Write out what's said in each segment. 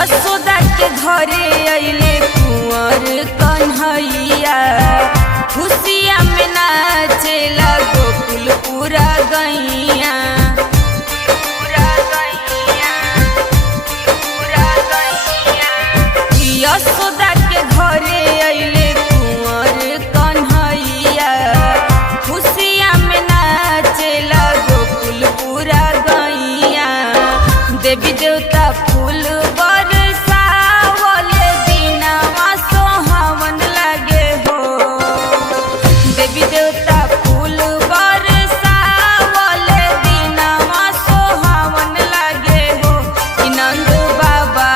यशोदा के घरे अइले कुंवर कन्हैया, खुशिया में नाचेला गोकुल पूरा गैया। यशोदा के घरे अइले कुंवर कन्हैया, खुशिया में नाचेला गोकुल पूरा गैया। देवी देवता फूल बरसावले दिनवा सोहावन लागे हो। देवी देवता फूल बरसावले दिनवा सोहावन लागे हो। नंद बाबा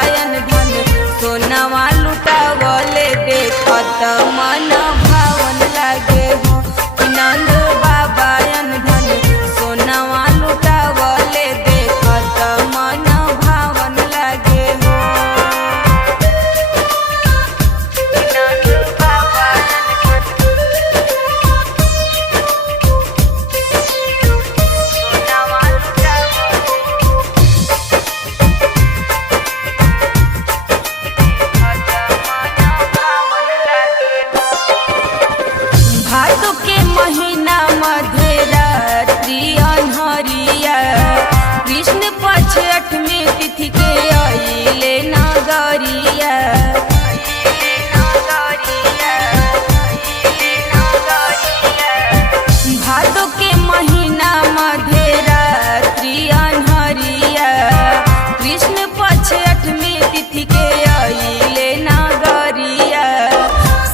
धन सोनावा लुटावले देखत मन भावन लागे हो। नंद बाबा धन सोनावा लुटावले देखत मन भावन लागे हो। नंद बाबा सोनावा भादो के महीना मध्यरात्रि अन्हरिया, कृष्ण पक्ष अठमी तिथि के अइले नगरिया। भादो के महीना मध्यरात्रि अन्हरिया, कृष्ण पक्ष अठमी तिथि के अइले नगरिया।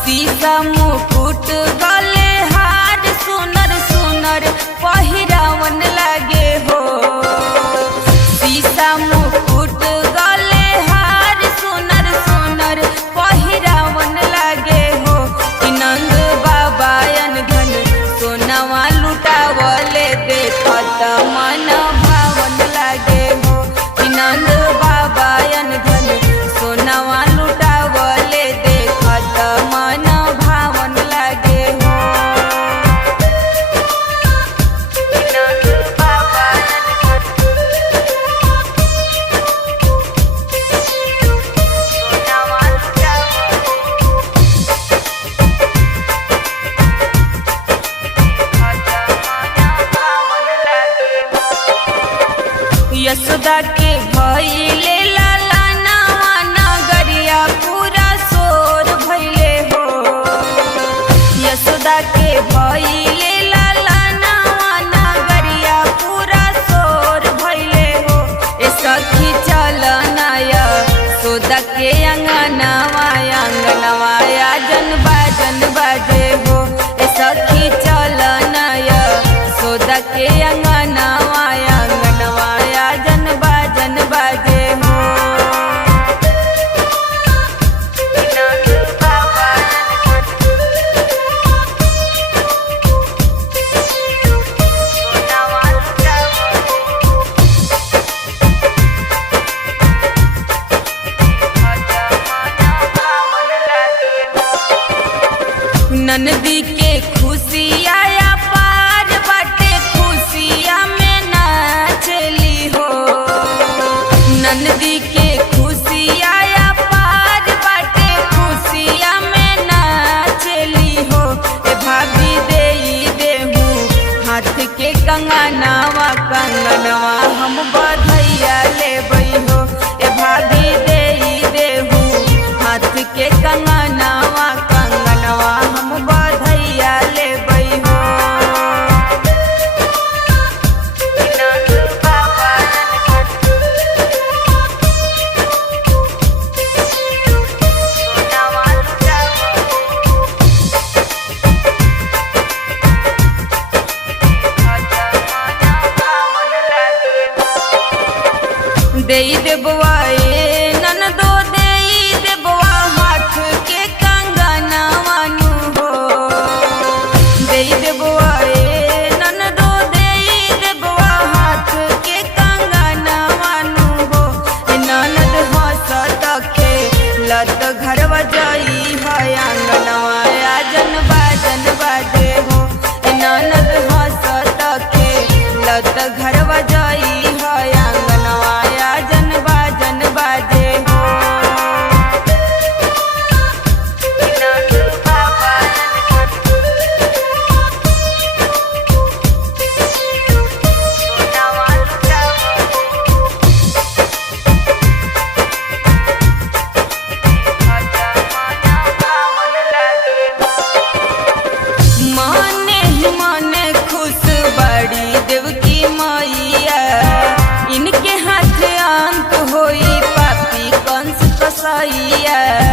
सीसा मुकुट गले हार सुनर सुनर पहिरावन लागे हो। सीसा मुकुट गले हार सुनर सुनर पहिरावन लागे हो। नंद बाबा घन सोनावा लुटावले देखत मन भावन लागे हो। नंद बाबा घन सोनावा लुटावले देखत मन भावन लागे हो। नंद बाबा सोनावा यशोदा के भइले लाला नवा नगरिया पूरा शोर भइले हो। यशोदा के भइले लाला नवा नगरिया पूरा शोर भइले हो। ए सखी चलनाय यशोदा के अंगनवा अंगनवाया जन बाजन बाजे हो। ए सखी चलनाय यशोदा के अंगनवा अंगनवाया जन बाजन बाजे हो। नंद बाबा सोनावा ननदी के खुशिया पार बाटे, खुशिया में नाचली हो। ननदी के खुशिया पार बाटे, खुशिया में नाचली हो। ए भाभी देई देहू हाथ के कंगनवा कंगनवा हम बधैया लेबै हो। ए भाभी देई देहू हाथ के कंगनवा कंगनवा हम बधैया कसैया